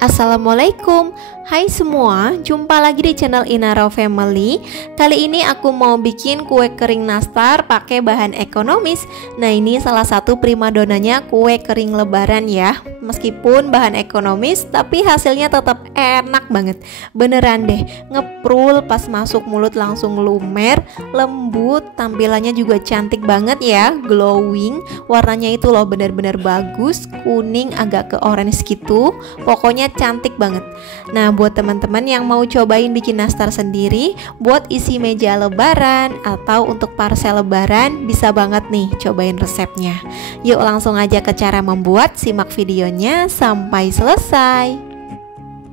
Assalamualaikum, hai semua, jumpa lagi di channel Inaro Family. Kali ini aku mau bikin kue kering nastar pakai bahan ekonomis. Nah, ini salah satu primadonanya kue kering lebaran ya. Meskipun bahan ekonomis, tapi hasilnya tetap enak banget. Beneran deh, ngeprul pas masuk mulut langsung lumer, lembut, tampilannya juga cantik banget ya, glowing. Warnanya itu loh bener-bener bagus, kuning agak ke orange gitu. Pokoknya cantik banget. Nah, buat teman-teman yang mau cobain bikin nastar sendiri buat isi meja lebaran atau untuk parsel lebaran, bisa banget nih cobain resepnya. Yuk langsung aja ke cara membuat, simak videonya sampai selesai.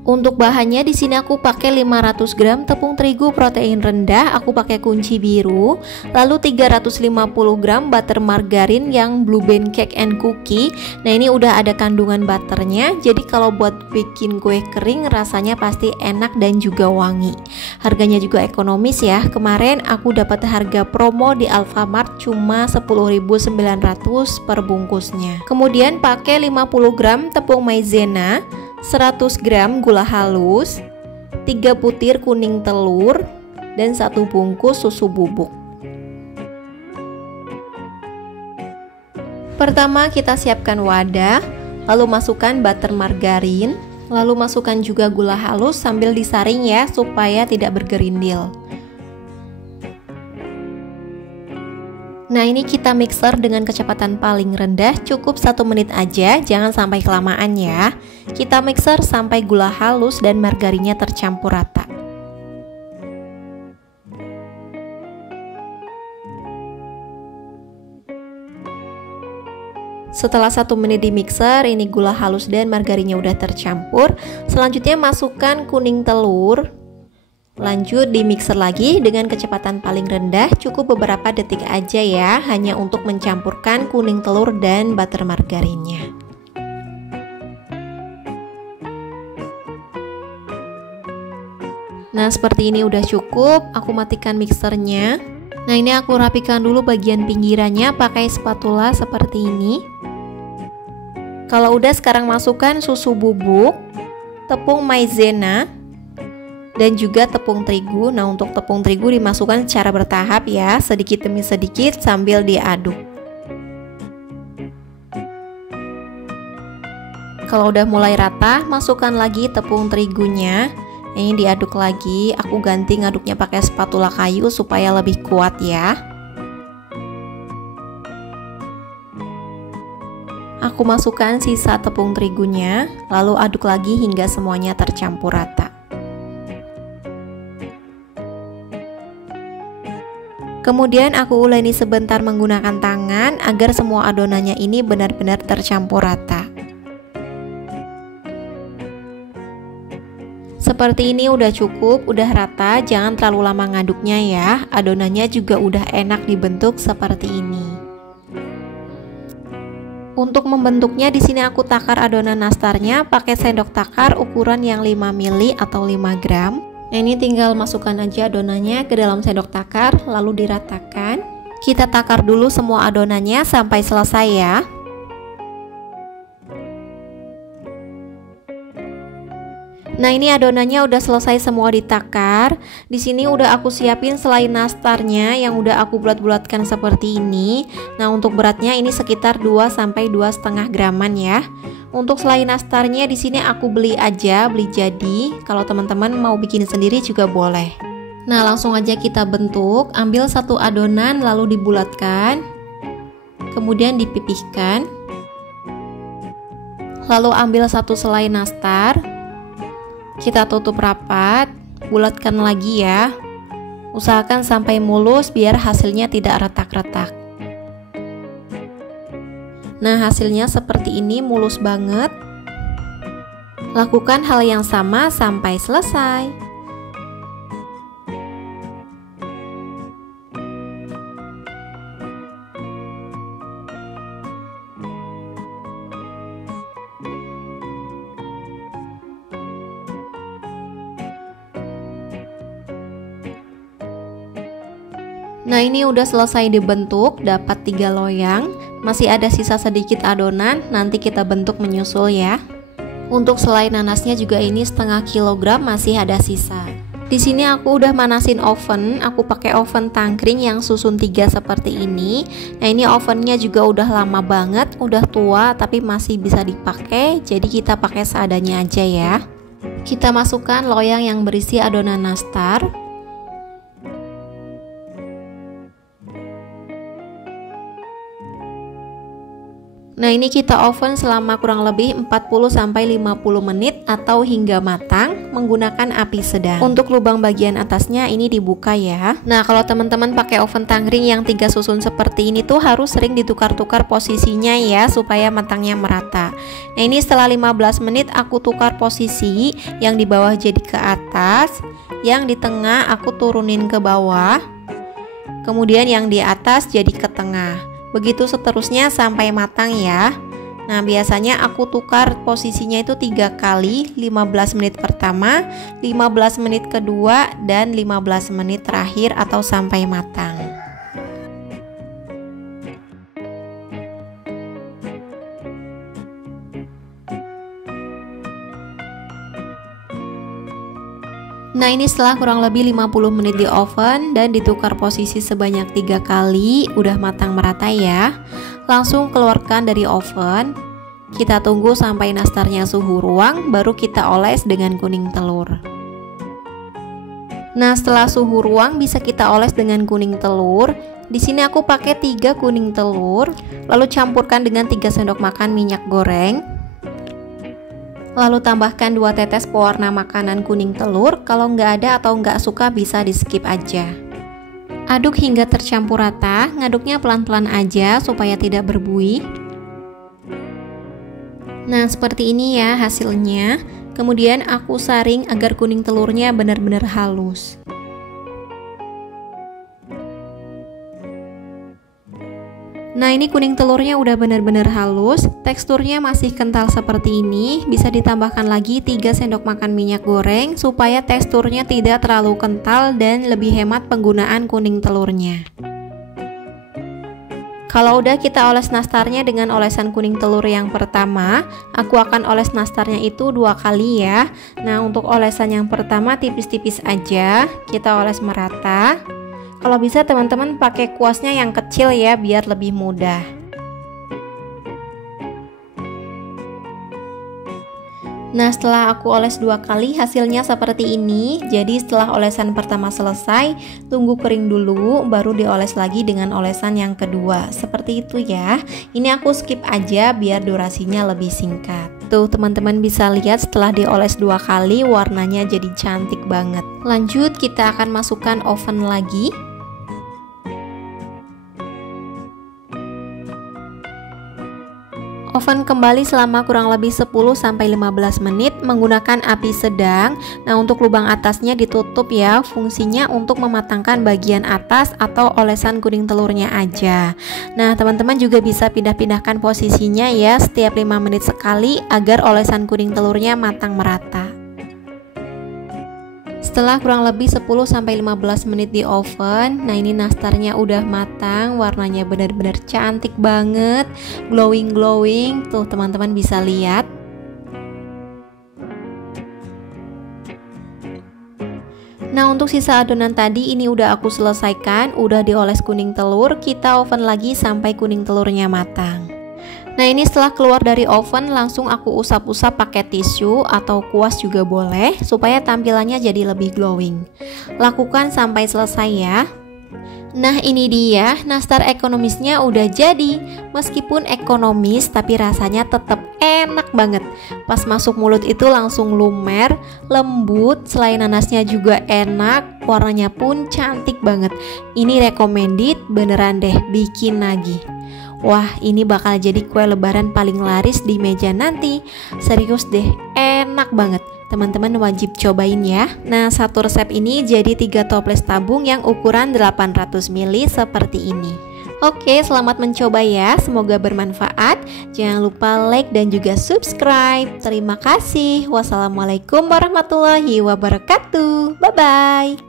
Untuk bahannya di sini aku pakai 500 gram tepung terigu protein rendah, aku pakai kunci biru, lalu 350 gram butter margarin yang Blue Band Cake and Cookie. Nah, ini udah ada kandungan butternya, jadi kalau buat bikin kue kering rasanya pasti enak dan juga wangi. Harganya juga ekonomis ya. Kemarin aku dapat harga promo di Alfamart cuma 10.900 per bungkusnya. Kemudian pakai 50 gram tepung maizena, 100 gram gula halus, 3 butir kuning telur, dan 1 bungkus susu bubuk. Pertama kita siapkan wadah, lalu masukkan butter margarin, lalu masukkan juga gula halus sambil disaring ya supaya tidak bergerindil. Nah, ini kita mixer dengan kecepatan paling rendah, cukup 1 menit aja, jangan sampai kelamaan ya. Kita mixer sampai gula halus dan margarinnya tercampur rata. Setelah 1 menit di mixer, ini gula halus dan margarinnya udah tercampur. Selanjutnya masukkan kuning telur. Lanjut di mixer lagi dengan kecepatan paling rendah, cukup beberapa detik aja ya, hanya untuk mencampurkan kuning telur dan butter margarinnya. Nah, seperti ini udah cukup, aku matikan mixernya. Nah, ini aku rapikan dulu bagian pinggirannya pakai spatula seperti ini. Kalau udah, sekarang masukkan susu bubuk, tepung maizena, dan juga tepung terigu. Nah, untuk tepung terigu dimasukkan secara bertahap ya, sedikit demi sedikit sambil diaduk. Kalau udah mulai rata, masukkan lagi tepung terigunya. Ini diaduk lagi, aku ganti ngaduknya pakai spatula kayu supaya lebih kuat ya. Aku masukkan sisa tepung terigunya, lalu aduk lagi hingga semuanya tercampur rata. Kemudian aku uleni sebentar menggunakan tangan agar semua adonannya ini benar-benar tercampur rata. Seperti ini udah cukup, udah rata, jangan terlalu lama ngaduknya ya. Adonannya juga udah enak dibentuk seperti ini. Untuk membentuknya di sini aku takar adonan nastarnya pakai sendok takar ukuran yang 5 ml atau 5 gram. Nah, ini tinggal masukkan aja adonannya ke dalam sendok takar, lalu diratakan. Kita takar dulu semua adonannya sampai selesai ya. Nah, ini adonannya udah selesai semua ditakar. Di sini udah aku siapin selai nastarnya yang udah aku bulat-bulatkan seperti ini. Nah, untuk beratnya ini sekitar 2 sampai 2,5 graman ya. Untuk selai nastarnya di sini aku beli aja, beli jadi. Kalau teman-teman mau bikin sendiri juga boleh. Nah, langsung aja kita bentuk. Ambil 1 adonan lalu dibulatkan. Kemudian dipipihkan. Lalu ambil 1 selai nastar. Kita tutup rapat, bulatkan lagi ya. Usahakan sampai mulus biar hasilnya tidak retak-retak. Nah, hasilnya seperti ini, mulus banget. Lakukan hal yang sama sampai selesai. Nah, ini udah selesai dibentuk, dapat 3 loyang. Masih ada sisa sedikit adonan, nanti kita bentuk menyusul ya. Untuk selai nanasnya juga ini setengah kilogram masih ada sisa. Di sini aku udah manasin oven, aku pakai oven tangkring yang susun 3 seperti ini. Nah ini ovennya juga udah lama banget, udah tua tapi masih bisa dipakai, jadi kita pakai seadanya aja ya. Kita masukkan loyang yang berisi adonan nastar. Nah ini kita oven selama kurang lebih 40-50 menit atau hingga matang menggunakan api sedang. Untuk lubang bagian atasnya ini dibuka ya. Nah kalau teman-teman pakai oven tangkring yang 3 susun seperti ini tuh harus sering ditukar-tukar posisinya ya supaya matangnya merata. Nah ini setelah 15 menit aku tukar posisi, yang di bawah jadi ke atas, yang di tengah aku turunin ke bawah, kemudian yang di atas jadi ke tengah. Begitu seterusnya sampai matang ya. Nah biasanya aku tukar posisinya itu 3 kali, 15 menit pertama, 15 menit kedua, dan 15 menit terakhir atau sampai matang. Nah ini setelah kurang lebih 50 menit di oven dan ditukar posisi sebanyak 3 kali, udah matang merata ya. Langsung keluarkan dari oven. Kita tunggu sampai nastarnya suhu ruang, baru kita oles dengan kuning telur. Nah setelah suhu ruang bisa kita oles dengan kuning telur. Di sini aku pakai 3 kuning telur, lalu campurkan dengan 3 sendok makan minyak goreng. Lalu tambahkan 2 tetes pewarna makanan kuning telur. Kalau nggak ada atau nggak suka bisa di skip aja. Aduk hingga tercampur rata, ngaduknya pelan-pelan aja supaya tidak berbuih. Nah seperti ini ya hasilnya. Kemudian aku saring agar kuning telurnya benar-benar halus. Nah ini kuning telurnya udah benar-benar halus, teksturnya masih kental seperti ini. Bisa ditambahkan lagi 3 sendok makan minyak goreng supaya teksturnya tidak terlalu kental dan lebih hemat penggunaan kuning telurnya. Kalau udah kita oles nastarnya dengan olesan kuning telur yang pertama, aku akan oles nastarnya itu 2 kali ya. Nah untuk olesan yang pertama tipis-tipis aja, kita oles merata. Kalau bisa teman-teman pakai kuasnya yang kecil ya biar lebih mudah. Nah setelah aku oles 2 kali hasilnya seperti ini. Jadi setelah olesan pertama selesai, tunggu kering dulu baru dioles lagi dengan olesan yang kedua. Seperti itu ya. Ini aku skip aja biar durasinya lebih singkat. Tuh teman-teman bisa lihat setelah dioles 2 kali warnanya jadi cantik banget. Lanjut kita akan masukkan oven lagi. Oven kembali selama kurang lebih 10-15 menit menggunakan api sedang. Nah untuk lubang atasnya ditutup ya, fungsinya untuk mematangkan bagian atas atau olesan kuning telurnya aja. Nah teman-teman juga bisa pindah-pindahkan posisinya ya setiap 5 menit sekali agar olesan kuning telurnya matang merata. Setelah kurang lebih 10-15 menit di oven, nah ini nastarnya udah matang, warnanya benar-benar cantik banget, glowing. Tuh teman-teman bisa lihat. Nah untuk sisa adonan tadi ini udah aku selesaikan, udah dioles kuning telur, kita oven lagi sampai kuning telurnya matang. Nah ini setelah keluar dari oven langsung aku usap-usap pakai tisu atau kuas juga boleh supaya tampilannya jadi lebih glowing. Lakukan sampai selesai ya. Nah ini dia nastar ekonomisnya udah jadi. Meskipun ekonomis tapi rasanya tetap enak banget. Pas masuk mulut itu langsung lumer, lembut, selai nanasnya juga enak, warnanya pun cantik banget. Ini recommended, beneran deh bikin lagi. Wah ini bakal jadi kue lebaran paling laris di meja nanti. Serius deh, enak banget. Teman-teman wajib cobain ya. Nah satu resep ini jadi 3 toples tabung yang ukuran 800 ml seperti ini. Oke selamat mencoba ya, semoga bermanfaat. Jangan lupa like dan juga subscribe. Terima kasih. Wassalamualaikum warahmatullahi wabarakatuh. Bye bye.